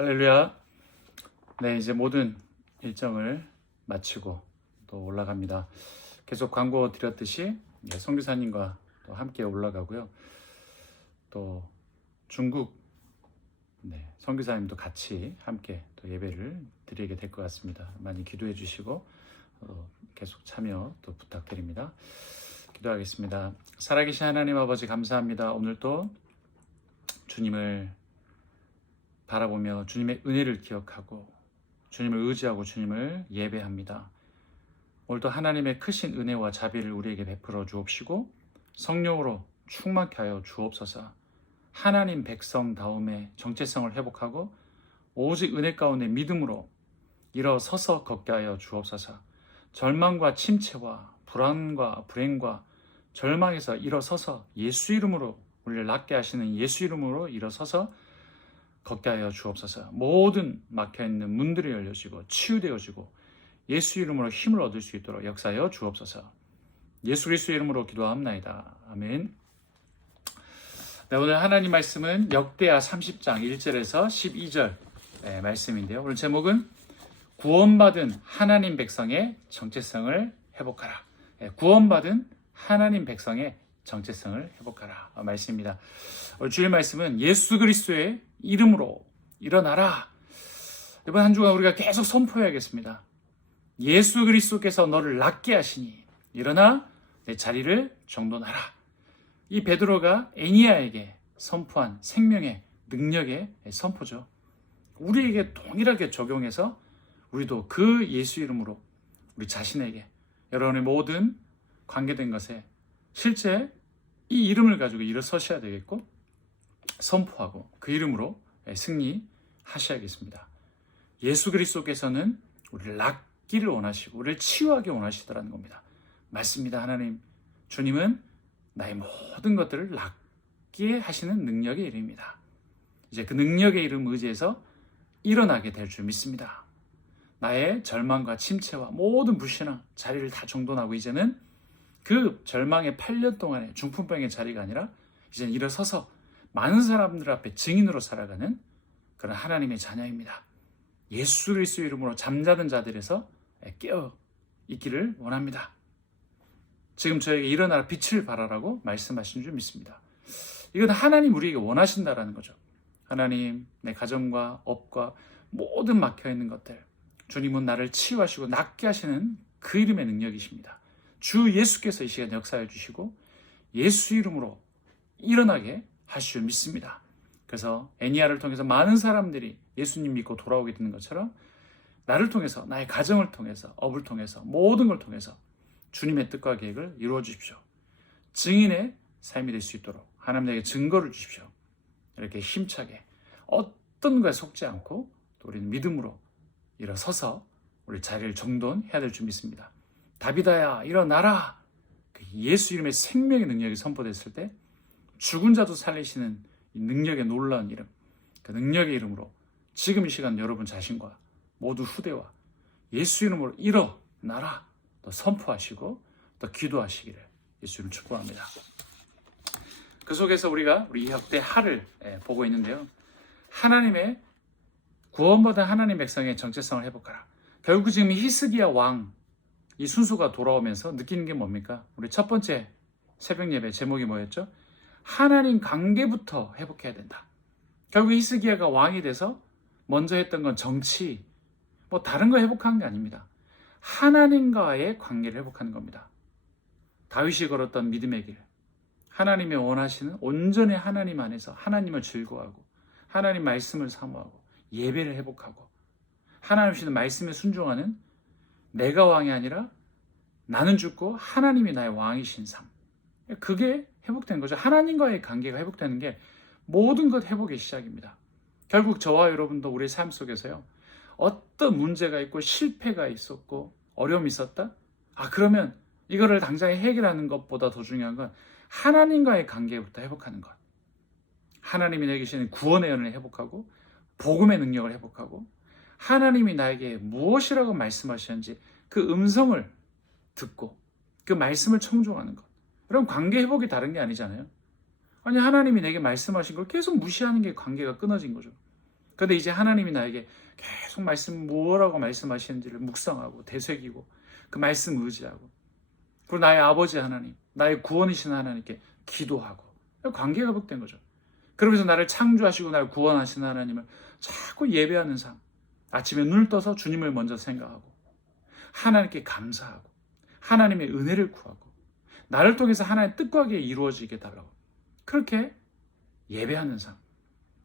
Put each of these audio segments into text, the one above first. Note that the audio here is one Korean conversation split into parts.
할렐루야. 네, 이제 모든 일정을 마치고 또 올라갑니다. 계속 광고 드렸듯이 선교사님과 또 함께 올라가고요. 또 중국 선교사님도 같이 함께 또 예배를 드리게 될 것 같습니다. 많이 기도해 주시고 계속 참여 또 부탁드립니다. 기도하겠습니다. 살아계신 하나님 아버지 감사합니다. 오늘 또 주님을 바라보며 주님의 은혜를 기억하고 주님을 의지하고 주님을 예배합니다. 오늘도 하나님의 크신 은혜와 자비를 우리에게 베풀어 주옵시고 성령으로 충만케 하여 주옵소서. 하나님 백성다움의 정체성을 회복하고 오직 은혜 가운데 믿음으로 일어서서 걷게 하여 주옵소서. 절망과 침체와 불안과 불행과 절망에서 일어서서 예수 이름으로 우리를 낫게 하시는 예수 이름으로 일어서서 걷게 하여 주옵소서. 모든 막혀있는 문들이 열려지고 치유되어지고 예수 이름으로 힘을 얻을 수 있도록 역사하여 주옵소서. 예수 그리스도의 이름으로 기도합나이다. 아멘. 네, 오늘 하나님 말씀은 역대하 30장 1절에서 12절 말씀인데요. 오늘 제목은 구원받은 하나님 백성의 정체성을 회복하라. 구원받은 하나님 백성의 정체성을 회복하라 말씀입니다. 오늘 주일 말씀은 예수 그리스도의 이름으로 일어나라. 이번 한 주간 우리가 계속 선포해야겠습니다. 예수 그리스도께서 너를 낫게 하시니 일어나 내 자리를 정돈하라. 이 베드로가 에니야에게 선포한 생명의 능력의 선포죠. 우리에게 동일하게 적용해서 우리도 그 예수 이름으로 우리 자신에게 여러분의 모든 관계된 것에 실제 이 이름을 가지고 일어서셔야 되겠고 선포하고 그 이름으로 승리하셔야겠습니다. 예수 그리스도께서는 우리를 낫기를 원하시고 우리를 치유하게 원하시더라는 겁니다. 맞습니다. 하나님 주님은 나의 모든 것들을 낫게 하시는 능력의 이름입니다. 이제 그 능력의 이름 의지해서 일어나게 될 줄 믿습니다. 나의 절망과 침체와 모든 불신앙 자리를 다 정돈하고 이제는 그 절망의 8년 동안의 중풍병의 자리가 아니라 이제는 일어서서 많은 사람들 앞에 증인으로 살아가는 그런 하나님의 자녀입니다. 예수 그리스도의 이름으로 잠자던 자들에서 깨어 있기를 원합니다. 지금 저에게 일어나라 빛을 발하라고 말씀하신 줄 믿습니다. 이건 하나님 우리에게 원하신다라는 거죠. 하나님 내 가정과 업과 모든 막혀있는 것들 주님은 나를 치유하시고 낫게 하시는 그 이름의 능력이십니다. 주 예수께서 이 시간 역사해 주시고 예수 이름으로 일어나게 하실 줄 믿습니다. 그래서 에니야를 통해서 많은 사람들이 예수님 믿고 돌아오게 되는 것처럼 나를 통해서 나의 가정을 통해서 업을 통해서 모든 걸 통해서 주님의 뜻과 계획을 이루어 주십시오. 증인의 삶이 될 수 있도록 하나님에게 증거를 주십시오. 이렇게 힘차게 어떤 거에 속지 않고 또 우리는 믿음으로 일어서서 우리 자리를 정돈해야 될 줄 믿습니다. 다비다야 일어나라. 예수 이름의 생명의 능력이 선포됐을 때 죽은 자도 살리시는 이 능력의 놀라운 이름, 그 능력의 이름으로 지금 이 시간 여러분 자신과 모두 후대와 예수 이름으로 일어나라 또 선포하시고 또 기도하시기를 예수 이름 축복합니다. 그 속에서 우리가 우리 역대하를 보고 있는데요. 하나님의 구원받은 하나님 백성의 정체성을 회복하라. 결국 지금 히스기야 왕 이 순수가 돌아오면서 느끼는 게 뭡니까? 우리 첫 번째 새벽 예배 제목이 뭐였죠? 하나님 관계부터 회복해야 된다. 결국 히스기야가 왕이 돼서 먼저 했던 건 정치, 뭐 다른 거 회복하는 게 아닙니다. 하나님과의 관계를 회복하는 겁니다. 다윗이 걸었던 믿음의 길, 하나님의 원하시는 온전히 하나님 안에서 하나님을 즐거워하고 하나님 말씀을 사모하고 예배를 회복하고 하나님 주시는 말씀에 순종하는 내가 왕이 아니라 나는 죽고 하나님이 나의 왕이신 삶. 그게 회복된 거죠. 하나님과의 관계가 회복되는 게 모든 것 회복의 시작입니다. 결국 저와 여러분도 우리 삶 속에서요. 어떤 문제가 있고 실패가 있었고 어려움이 있었다? 그러면 이거를 당장 해결하는 것보다 더 중요한 건 하나님과의 관계부터 회복하는 것. 하나님이 내게 주시는 구원의 은혜를 회복하고 복음의 능력을 회복하고 하나님이 나에게 무엇이라고 말씀하시는지 그 음성을 듣고 그 말씀을 청종하는 것. 그럼 관계 회복이 다른 게 아니잖아요. 아니 하나님이 내게 말씀하신 걸 계속 무시하는 게 관계가 끊어진 거죠. 근데 이제 하나님이 나에게 계속 뭐라고 말씀하시는지를 묵상하고 되새기고 그 말씀 의지하고, 그리고 나의 아버지 하나님, 나의 구원이신 하나님께 기도하고, 관계가 회복된 거죠. 그러면서 나를 창조하시고 나를 구원하신 하나님을 자꾸 예배하는 삶. 아침에 눈을 떠서 주님을 먼저 생각하고, 하나님께 감사하고, 하나님의 은혜를 구하고, 나를 통해서 하나님의 뜻과 계획이 이루어지게 달라고, 그렇게 예배하는 삶.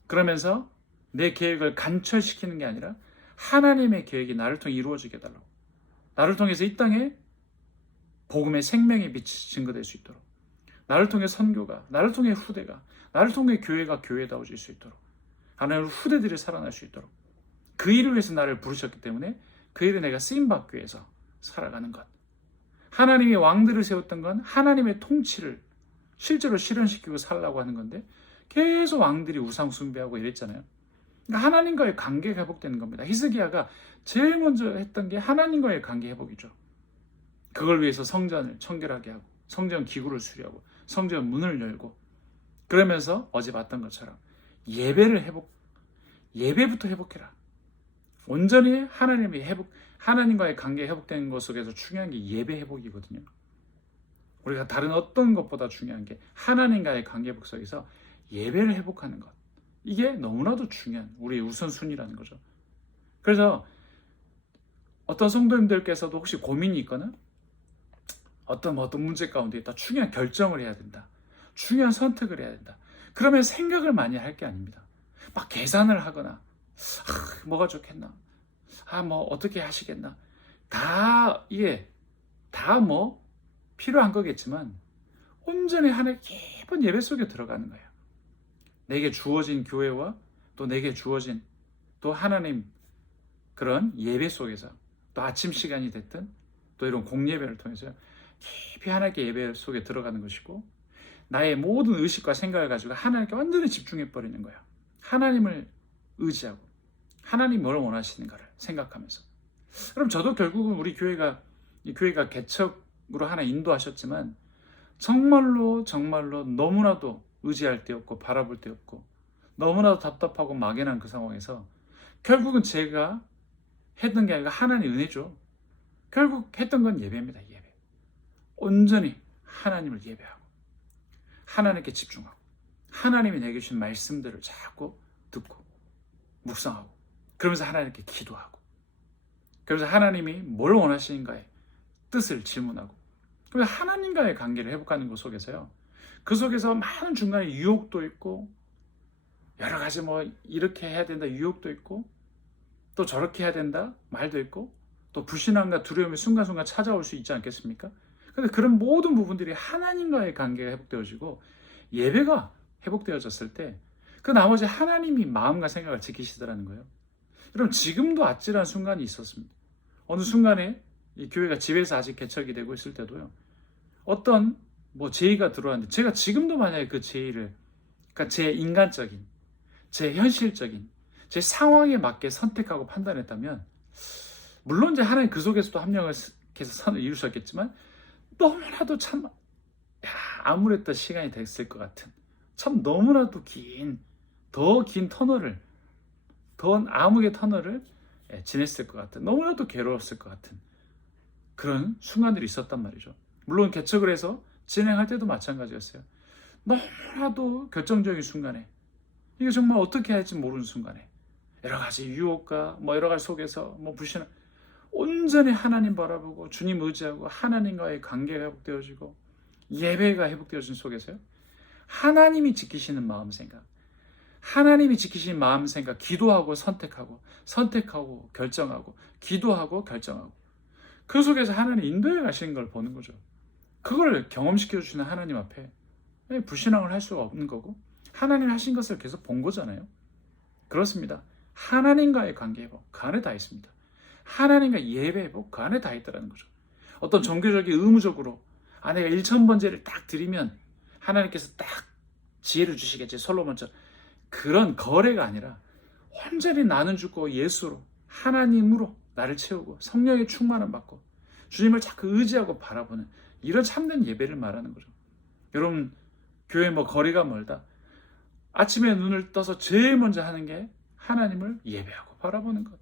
그러면서 내 계획을 간철시키는 게 아니라 하나님의 계획이 나를 통해 이루어지게 달라고, 나를 통해서 이 땅에 복음의 생명의 빛이 증거될 수 있도록, 나를 통해 선교가, 나를 통해 후대가, 나를 통해 교회가 교회다워질 수 있도록, 하나님의 후대들이 살아날 수 있도록, 그 일을 위해서 나를 부르셨기 때문에 그 일에 내가 쓰임받기 위해서 살아가는 것. 하나님의 왕들을 세웠던 건 하나님의 통치를 실제로 실현시키고 살라고 하는 건데, 계속 왕들이 우상 숭배하고 이랬잖아요. 그러니까 하나님과의 관계가 회복되는 겁니다. 히스기야가 제일 먼저 했던 게 하나님과의 관계 회복이죠. 그걸 위해서 성전을 청결하게 하고, 성전 기구를 수리하고, 성전 문을 열고, 그러면서 어제 봤던 것처럼 예배부터 회복해라. 온전히 하나님과의 관계 회복되는 것 속에서 중요한 게 예배 회복이거든요. 우리가 다른 어떤 것보다 중요한 게 하나님과의 관계 회복 속에서 예배를 회복하는 것. 이게 너무나도 중요한 우리의 우선순위라는 거죠. 그래서 어떤 성도님들께서도 혹시 고민이 있거나 어떤 문제 가운데 있다, 중요한 결정을 해야 된다, 중요한 선택을 해야 된다, 그러면 생각을 많이 할 게 아닙니다. 막 계산을 하거나 뭐가 좋겠나, 뭐 어떻게 하시겠나, 이게 다 필요한 거겠지만 온전히 하나님의 깊은 예배 속에 들어가는 거예요. 내게 주어진 교회와 또 내게 주어진 또 하나님 그런 예배 속에서, 또 아침 시간이 됐든 또 이런 공예배를 통해서 깊이 하나님께 예배 속에 들어가는 것이고, 나의 모든 의식과 생각을 가지고 하나님께 완전히 집중해 버리는 거예요. 하나님을 의지하고 하나님 뭘 원하시는가를 생각하면서. 그럼 저도 결국은 우리 교회가, 이 교회가 개척으로 하나 인도하셨지만 정말로 너무나도 의지할 데 없고 바라볼 데 없고 너무나도 답답하고 막연한 그 상황에서 결국은 제가 했던 게 아니라 하나님의 은혜죠. 결국 했던 건 예배입니다. 예배. 온전히 하나님을 예배하고 하나님께 집중하고 하나님이 내게 주신 말씀들을 자꾸 듣고 묵상하고, 그러면서 하나님께 기도하고, 그러면서 하나님이 뭘 원하시는가의 뜻을 질문하고, 그래서 하나님과의 관계를 회복하는 것 속에서요, 그 속에서 많은 중간에 유혹도 있고, 여러 가지 이렇게 해야 된다 유혹도 있고, 또 저렇게 해야 된다 말도 있고, 또 불신앙과 두려움이 순간순간 찾아올 수 있지 않겠습니까? 그런데 그런 모든 부분들이 하나님과의 관계가 회복되어지고 예배가 회복되어졌을 때 그 나머지 하나님이 마음과 생각을 지키시더라는 거예요. 여러분, 지금도 아찔한 순간이 있었습니다. 어느 순간에 이 교회가 집에서 아직 개척이 되고 있을 때도요, 어떤 제의가 들어왔는데, 제가 지금도 만약에 그 제의를, 그러니까 제 인간적인, 제 현실적인, 제 상황에 맞게 선택하고 판단했다면, 물론 이제 하나님 그 속에서도 합력해서 선을 이루셨겠지만, 너무나도 참 암울했던 시간이 됐을 것 같은, 참 너무나도 더 긴 터널을, 더 암흑의 터널을 지냈을 것 같은, 너무나도 괴로웠을 것 같은 그런 순간들이 있었단 말이죠. 물론 개척을 해서 진행할 때도 마찬가지였어요. 너무나도 결정적인 순간에, 이게 정말 어떻게 할지 모르는 순간에 여러 가지 유혹과 여러 가지 속에서 불신앙, 온전히 하나님 바라보고 주님 의지하고 하나님과의 관계가 회복되어지고 예배가 회복되어진 속에서요, 하나님이 지키시는 마음 생각, 하나님이 지키시는 마음 생각, 기도하고 선택하고 결정하고, 기도하고 결정하고, 그 속에서 하나님 인도해 가시는 걸 보는 거죠. 그걸 경험시켜 주시는 하나님 앞에 불신앙을 할 수가 없는 거고, 하나님이 하신 것을 계속 본 거잖아요. 그렇습니다. 하나님과의 관계 회복, 그 안에 다 있습니다. 하나님과 예배 회복, 그 안에 다 있다는 거죠. 어떤 종교적인 의무적으로 내가 1000번제를 딱 드리면 하나님께서 딱 지혜를 주시겠지, 솔로몬처럼. 그런 거래가 아니라 완전히 나는 죽고 예수로, 하나님으로 나를 채우고 성령의 충만을 받고 주님을 자꾸 의지하고 바라보는 이런 참된 예배를 말하는 거죠. 여러분, 교회 거리가 멀다, 아침에 눈을 떠서 제일 먼저 하는 게 하나님을 예배하고 바라보는 것.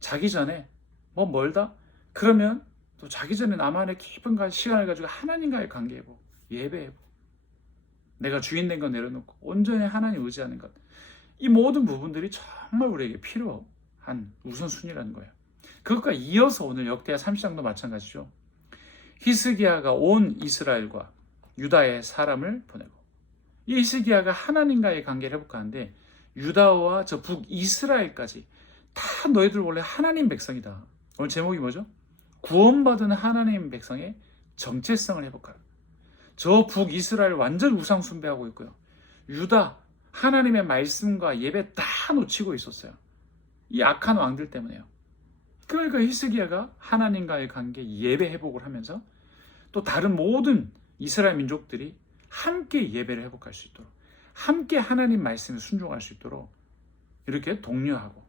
자기 전에 뭐 멀다? 그러면 또 자기 전에 나만의 깊은 시간을 가지고 하나님과의 관계해보고 예배해보고 내가 주인 된 거 내려놓고 온전히 하나님 의지하는 것. 이 모든 부분들이 정말 우리에게 필요한 우선순위라는 거예요. 그것과 이어서 오늘 역대하 30장도 마찬가지죠. 히스기야가 온 이스라엘과 유다의 사람을 보내고 이 히스기야가 하나님과의 관계를 회복하는데 유다와 저 북이스라엘까지 다 너희들 원래 하나님 백성이다. 오늘 제목이 뭐죠? 구원받은 하나님 백성의 정체성을 회복하라. 저 북이스라엘 완전 우상 숭배하고 있고요. 유다 하나님의 말씀과 예배 다 놓치고 있었어요. 이 악한 왕들 때문에요. 그러니까 히스기야가 하나님과의 관계 예배 회복을 하면서 또 다른 모든 이스라엘 민족들이 함께 예배를 회복할 수 있도록 함께 하나님 말씀에 순종할 수 있도록 이렇게 독려하고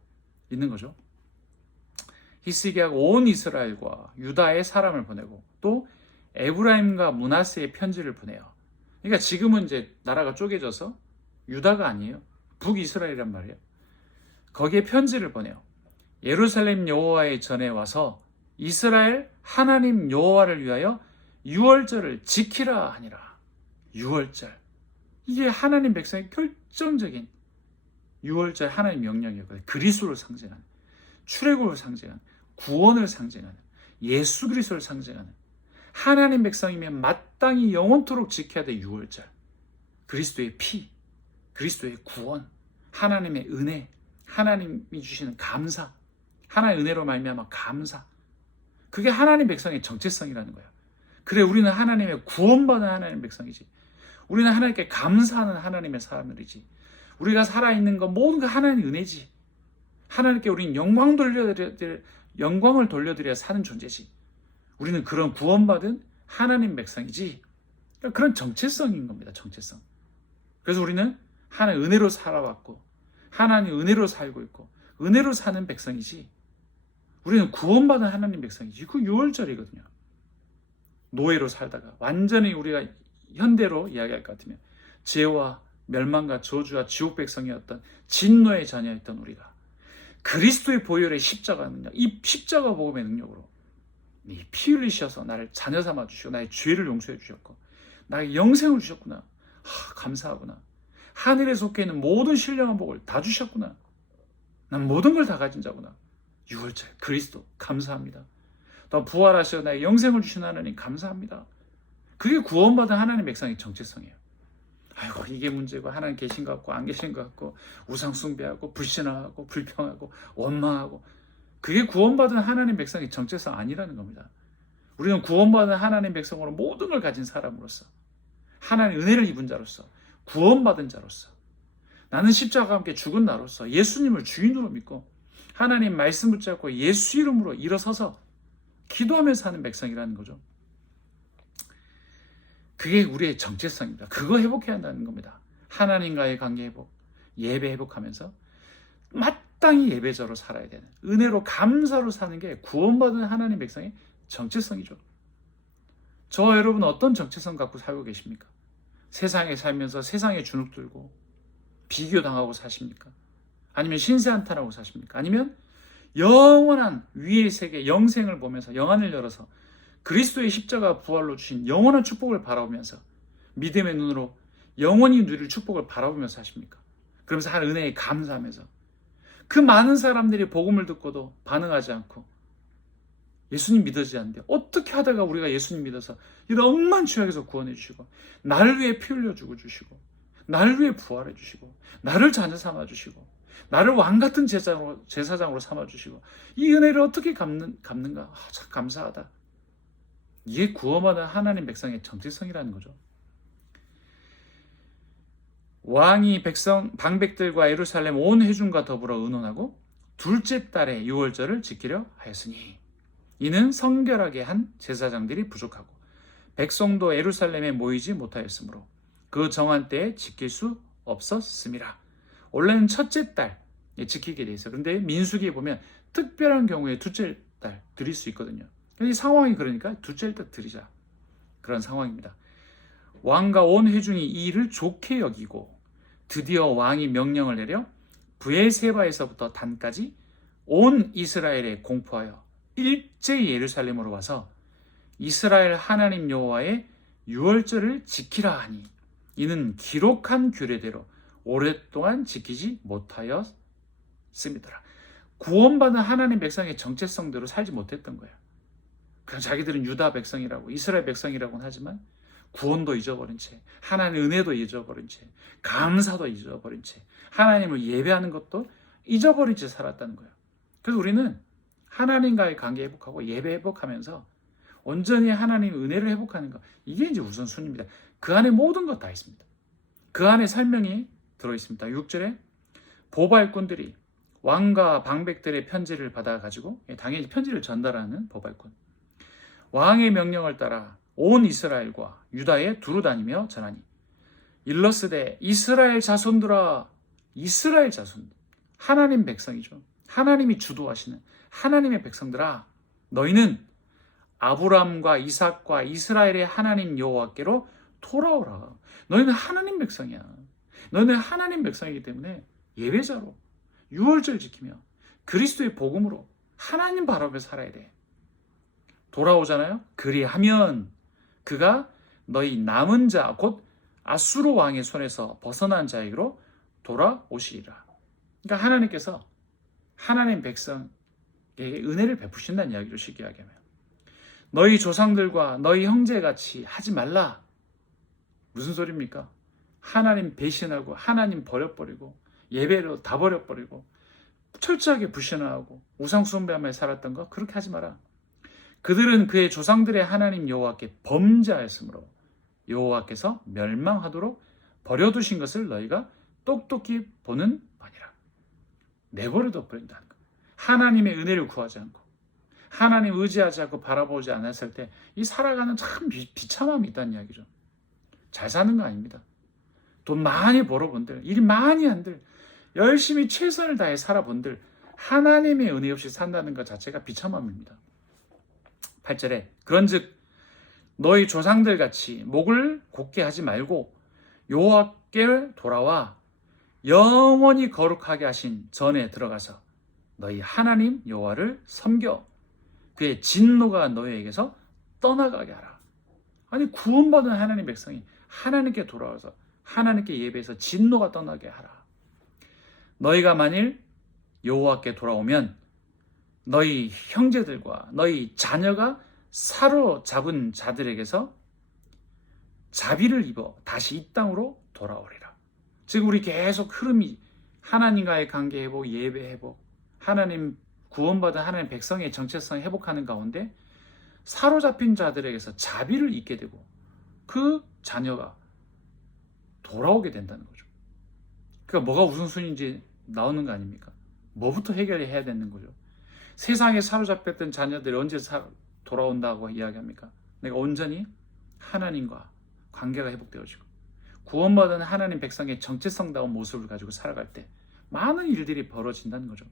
있는 거죠. 히스기야가 온 이스라엘과 유다의 사람을 보내고 또 에브라임과 므낫세의 편지를 보내요. 그러니까 지금은 이제 나라가 쪼개져서 유다가 아니에요. 북이스라엘이란 말이에요. 거기에 편지를 보내요. 예루살렘 여호와의 전에 와서 이스라엘 하나님 여호와를 위하여 유월절을 지키라 하니라. 유월절. 이게 하나님 백성의 결정적인 유월절 하나님 명령이었거든요. 그리스도를 상징하는, 출애굽을 상징하는, 구원을 상징하는, 예수 그리스도를 상징하는 하나님 백성이면 마땅히 영원토록 지켜야 될 유월절. 그리스도의 피, 그리스도의 구원, 하나님의 은혜, 하나님이 주시는 감사, 하나님의 은혜로 말미암아 감사. 그게 하나님 백성의 정체성이라는 거예요. 그래, 우리는 하나님의 구원받은 하나님 백성이지. 우리는 하나님께 감사하는 하나님의 사람들이지. 우리가 살아있는 건 모든 게 하나님의 은혜지. 하나님께 우리는 영광을 돌려드려야 사는 존재지. 우리는 그런 구원받은 하나님 백성이지. 그런 정체성인 겁니다. 정체성. 그래서 우리는 하나님의 은혜로 살아왔고 하나님의 은혜로 살고 있고 은혜로 사는 백성이지. 우리는 구원받은 하나님 백성이지. 그 유월절이거든요. 노예로 살다가 완전히 우리가 현대로 이야기할 것 같으면 죄와 멸망과 저주와 지옥 백성이었던 진노의 자녀였던 우리가 그리스도의 보혈의 십자가 능력, 이 십자가 복음의 능력으로 이 피 흘리셔서 나를 자녀 삼아 주시고 나의 죄를 용서해 주셨고 나에게 영생을 주셨구나. 감사하구나. 하늘에 속해 있는 모든 신령한 복을 다 주셨구나. 난 모든 걸 다 가진 자구나. 유월절 그리스도 감사합니다. 또 부활하셔 나의 영생을 주신 하나님 감사합니다. 그게 구원받은 하나님 백성의 정체성이에요. 아이고 이게 문제고 하나님 계신 것 같고 안 계신 것 같고 우상 숭배하고 불신하고 불평하고 원망하고 그게 구원받은 하나님 백성의 정체성 아니라는 겁니다. 우리는 구원받은 하나님 백성으로 모든 걸 가진 사람으로서 하나님의 은혜를 입은 자로서 구원받은 자로서 나는 십자가와 함께 죽은 나로서 예수님을 주인으로 믿고 하나님 말씀 붙잡고 예수 이름으로 일어서서 기도하며 사는 백성이라는 거죠. 그게 우리의 정체성입니다. 그거 회복해야 한다는 겁니다. 하나님과의 관계 회복, 예배 회복하면서 마땅히 예배자로 살아야 되는 은혜로 감사로 사는 게 구원받은 하나님 백성의 정체성이죠. 저와 여러분은 어떤 정체성 갖고 살고 계십니까? 세상에 살면서 세상에 주눅 들고 비교당하고 사십니까? 아니면 신세한탄하고 사십니까? 아니면 영원한 위의 세계 영생을 보면서 영안을 열어서 그리스도의 십자가 부활로 주신 영원한 축복을 바라보면서 믿음의 눈으로 영원히 누릴 축복을 바라보면서 사십니까? 그러면서 하나님 은혜에 감사하면서 그 많은 사람들이 복음을 듣고도 반응하지 않고 예수님 믿어지지 않는데 어떻게 하다가 우리가 예수님 믿어서 이런 억만 죄악에서 구원해 주시고 나를 위해 피 흘려 주시고 나를 위해 부활해 주시고 나를 자녀 삼아 주시고 나를 왕같은 제사장으로 삼아 주시고 이 은혜를 어떻게 갚는가? 참 감사하다. 이게 구원받은 하나님 백성의 정체성이라는 거죠. 왕이 방백들과 예루살렘 온 회중과 더불어 의논하고 둘째 달에 유월절을 지키려 하였으니 이는 성결하게 한 제사장들이 부족하고 백성도 예루살렘에 모이지 못하였으므로 그 정한 때에 지킬 수 없었음이라. 원래는 첫째 달 지키게 돼 있어요. 그런데 민수기에 보면 특별한 경우에 둘째 달 드릴 수 있거든요. 이 상황이 그러니까 둘째 달 드리자. 그런 상황입니다. 왕과 온 회중이 이 일을 좋게 여기고 드디어 왕이 명령을 내려 브엘세바에서부터 단까지 온 이스라엘에 공포하여 일제히 예루살렘으로 와서 이스라엘 하나님 여호와의 유월절을 지키라 하니 이는 기록한 규례대로 오랫동안 지키지 못하였습니다. 구원받은 하나님 백성의 정체성대로 살지 못했던 거예요. 그냥 자기들은 유다 백성이라고 이스라엘 백성이라고는 하지만 구원도 잊어버린 채, 하나님의 은혜도 잊어버린 채, 감사도 잊어버린 채, 하나님을 예배하는 것도 잊어버린 채 살았다는 거예요. 그래서 우리는 하나님과의 관계 회복하고 예배 회복하면서 온전히 하나님의 은혜를 회복하는 것, 이게 이제 우선순위입니다. 그 안에 모든 것 다 있습니다. 그 안에 설명이 들어있습니다. 6절에 보발꾼들이 왕과 방백들의 편지를 받아가지고, 당연히 편지를 전달하는 보발꾼, 왕의 명령을 따라 온 이스라엘과 유다에 두루 다니며 전하니 일러스되 이스라엘 자손들아, 이스라엘 자손, 하나님 백성이죠. 하나님이 주도하시는 하나님의 백성들아, 너희는 아브람과 이삭과 이스라엘의 하나님 여호와께로 돌아오라. 너희는 하나님 백성이야. 너희는 하나님 백성이기 때문에 예배자로 유월절 지키며 그리스도의 복음으로 하나님 바라보며 살아야 돼. 돌아오잖아요. 그리하면 그가 너희 남은 자 곧 아수르 왕의 손에서 벗어난 자에게로 돌아오시리라. 그러니까 하나님께서 하나님 백성에게 은혜를 베푸신다는 이야기를 쉽게 이야기하면, 너희 조상들과 너희 형제같이 하지 말라. 무슨 소리입니까? 하나님 배신하고 하나님 버려버리고 예배로 다 버려버리고 철저하게 불신하고 우상 숭배하며 살았던 거 그렇게 하지 마라. 그들은 그의 조상들의 하나님 여호와께 범죄하였으므로 여호와께서 멸망하도록 버려두신 것을 너희가 똑똑히 보는 바니라. 내버려둬 버린다는 거. 하나님의 은혜를 구하지 않고 하나님 의지하지 않고 바라보지 않았을 때 이 살아가는 참 비참함이 있다는 이야기죠. 잘 사는 거 아닙니다. 돈 많이 벌어본들, 일 많이 한들, 열심히 최선을 다해 살아본들 하나님의 은혜 없이 산다는 것 자체가 비참함입니다. 8절에 그런즉 너희 조상들 같이 목을 곧게 하지 말고 여호와께 돌아와 영원히 거룩하게 하신 전에 들어가서 너희 하나님 여호와를 섬겨 그의 진노가 너희에게서 떠나가게 하라. 아니, 구원받은 하나님 백성이 하나님께 돌아와서 하나님께 예배해서 진노가 떠나게 하라. 너희가 만일 여호와께 돌아오면 너희 형제들과 너희 자녀가 사로잡은 자들에게서 자비를 입어 다시 이 땅으로 돌아오리라. 지금 우리 계속 흐름이 하나님과의 관계 회복, 예배 회복, 하나님 구원받은 하나님 백성의 정체성 회복하는 가운데 사로잡힌 자들에게서 자비를 입게 되고 그 자녀가 돌아오게 된다는 거죠. 그러니까 뭐가 우선순위인지 나오는 거 아닙니까? 뭐부터 해결해야 되는 거죠? 세상에 사로잡혔던 자녀들이 언제 돌아온다고 이야기합니까? 내가 온전히 하나님과 관계가 회복되어지고 구원받은 하나님 백성의 정체성다운 모습을 가지고 살아갈 때 많은 일들이 벌어진다는 거죠.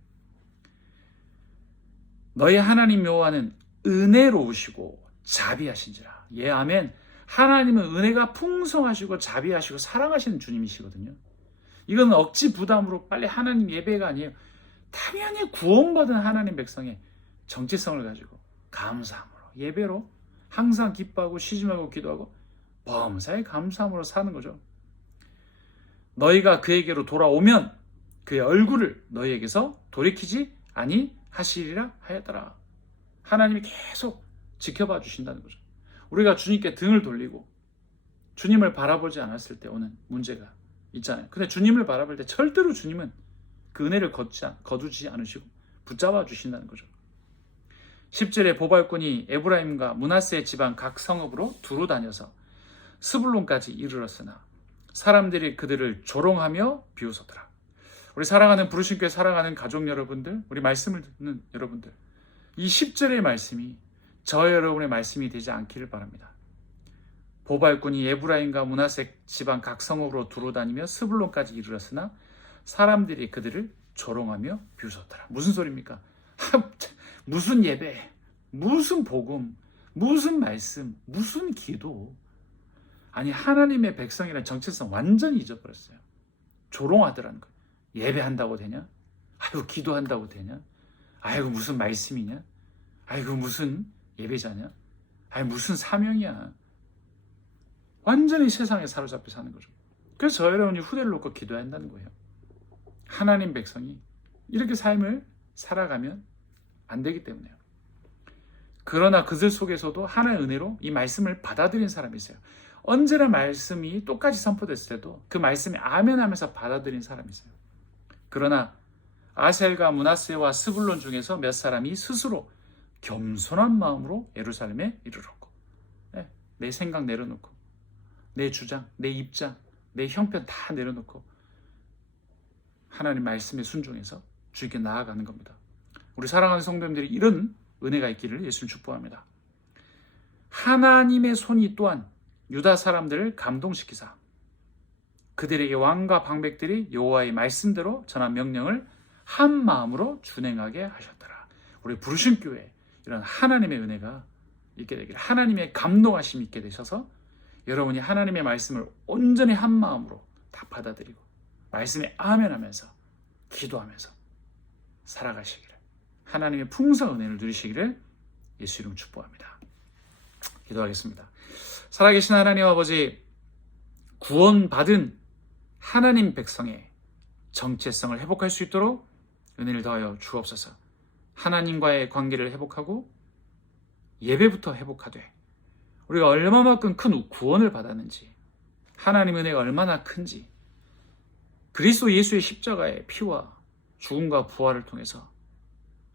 너희 하나님 여호와는 은혜로우시고 자비하신지라. 예, 아멘. 하나님은 은혜가 풍성하시고 자비하시고 사랑하시는 주님이시거든요. 이건 억지 부담으로 빨리 하나님 예배가 아니에요. 당연히 구원받은 하나님 백성의 정체성을 가지고 감사함으로 예배로 항상 기뻐하고 쉬지 말고 기도하고 범사에 감사함으로 사는 거죠. 너희가 그에게로 돌아오면 그의 얼굴을 너희에게서 돌이키지 아니하시리라 하였더라. 하나님이 계속 지켜봐 주신다는 거죠. 우리가 주님께 등을 돌리고 주님을 바라보지 않았을 때 오는 문제가 있잖아요. 근데 주님을 바라볼 때 절대로 주님은 그 은혜를 거두지 않으시고 붙잡아 주신다는 거죠. 10절에 보발꾼이 에브라임과 므낫세 지방 각 성읍으로 두루 다녀서 스불론까지 이르렀으나 사람들이 그들을 조롱하며 비웃었더라. 우리 사랑하는 부르심교회 사랑하는 가족 여러분들, 우리 말씀을 듣는 여러분들, 이 10절의 말씀이 저와 여러분의 말씀이 되지 않기를 바랍니다. 보발꾼이 에브라임과 므낫세 지방 각 성읍으로 두루 다니며 스불론까지 이르렀으나 사람들이 그들을 조롱하며 비웃었더라. 무슨 소리입니까? 무슨 예배, 무슨 복음, 무슨 말씀, 무슨 기도. 아니, 하나님의 백성이라는 정체성 완전히 잊어버렸어요. 조롱하더라는 거예요. 예배한다고 되냐? 아이고 기도한다고 되냐? 아이고 무슨 말씀이냐? 아이고 무슨 예배자냐? 아이고 무슨 사명이야? 완전히 세상에 사로잡혀 사는 거죠. 그래서 저 여러분이 후대를 놓고 기도해야 한다는 거예요. 하나님 백성이 이렇게 삶을 살아가면 안 되기 때문에요. 그러나 그들 속에서도 하나의 은혜로 이 말씀을 받아들인 사람이 있어요. 언제나 말씀이 똑같이 선포됐을 때도 그 말씀이 아멘 하면서 받아들인 사람이 있어요. 그러나 아셀과 므낫세와 스불론 중에서 몇 사람이 스스로 겸손한 마음으로 예루살렘에 이르렀고, 내 생각 내려놓고 내 주장, 내 입장, 내 형편 다 내려놓고 하나님 말씀에 순종해서 주님께 나아가는 겁니다. 우리 사랑하는 성도님들이 이런 은혜가 있기를 예수님 축복합니다. 하나님의 손이 또한 유다 사람들을 감동시키사 그들에게 왕과 방백들이 여호와의 말씀대로 전한 명령을 한 마음으로 준행하게 하셨더라. 우리 부르신 교회 이런 하나님의 은혜가 있게 되기를, 하나님의 감동하심이 있게 되셔서 여러분이 하나님의 말씀을 온전히 한 마음으로 다 받아들이고 말씀에 아멘하면서 기도하면서 살아가시기를, 하나님의 풍성한 은혜를 누리시기를 예수 이름 축복합니다. 기도하겠습니다. 살아계신 하나님 아버지, 구원받은 하나님 백성의 정체성을 회복할 수 있도록 은혜를 더하여 주옵소서. 하나님과의 관계를 회복하고 예배부터 회복하되 우리가 얼마만큼 큰 구원을 받았는지, 하나님 은혜가 얼마나 큰지, 그리스도 예수의 십자가의 피와 죽음과 부활을 통해서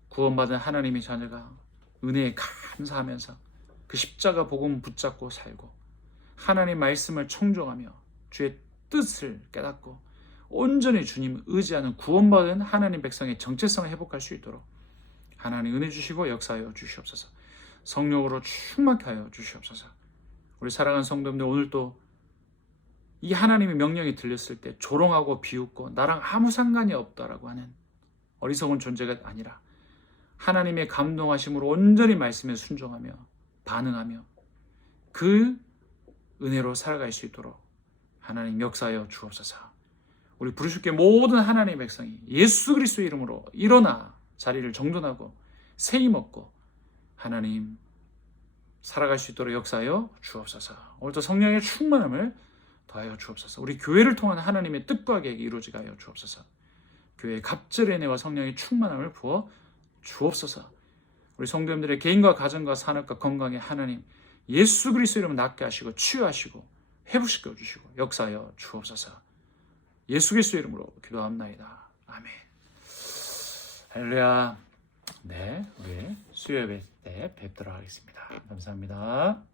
구원받은 하나님의 자녀가 은혜에 감사하면서 그 십자가 복음 붙잡고 살고 하나님 말씀을 청종하며 주의 뜻을 깨닫고 온전히 주님 의지하는 구원받은 하나님 백성의 정체성을 회복할 수 있도록 하나님 은혜 주시고 역사하여 주시옵소서. 성령으로 충만케 하여 주시옵소서. 우리 사랑하는 성도님들, 오늘 또 이 하나님의 명령이 들렸을 때 조롱하고 비웃고 나랑 아무 상관이 없다라고 하는 어리석은 존재가 아니라 하나님의 감동하심으로 온전히 말씀에 순종하며 반응하며 그 은혜로 살아갈 수 있도록 하나님 역사하여 주옵소서. 우리 부르실게 모든 하나님의 백성이 예수 그리스도의 이름으로 일어나 자리를 정돈하고 새 힘 얻고 하나님 살아갈 수 있도록 역사하여 주옵소서. 오늘도 성령의 충만함을 더하여 주옵소서. 우리 교회를 통한 하나님의 뜻과 계획이 이루어지게 하여 주옵소서. 교회의 갑절의 은혜와 성령의 충만함을 부어 주옵소서. 우리 성도님들의 개인과 가정과 산업과 건강에 하나님 예수 그리스도 이름을 낫게 하시고 치유하시고 회복시켜 주시고 역사하여 주옵소서. 예수 그리스도 이름으로 기도합나이다. 아멘. 할렐루야. 네, 우리 수요 예배 때 뵙도록 하겠습니다. 감사합니다.